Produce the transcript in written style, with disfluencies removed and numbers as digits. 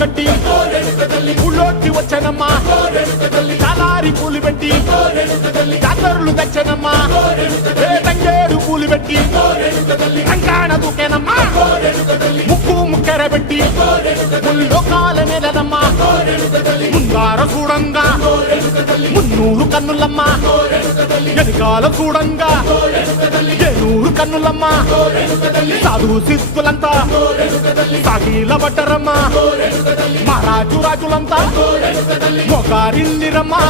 కట్టి ఊళ్ళోకి వచ్చానమ్మా చాలారి పూలు పెట్టి జాతరులు తెచ్చానమ్మా తంగేడు పూలు పెట్టి రంగాణ దూకేనమ్మా ముక్కు ముక్కెర పెట్టి ముల్లోకాల నేలనమ్మా ముందార చూడంగా మున్నూరు కన్నులమ్మా ఎనకాల చూడంగా ఏనూరు కన్నులమ్మా సాధు సిద్ధులంతా సాగిల పడ్డరమ్మా మహారాజు రాజులంతా మొగారిల్లిరమ్మా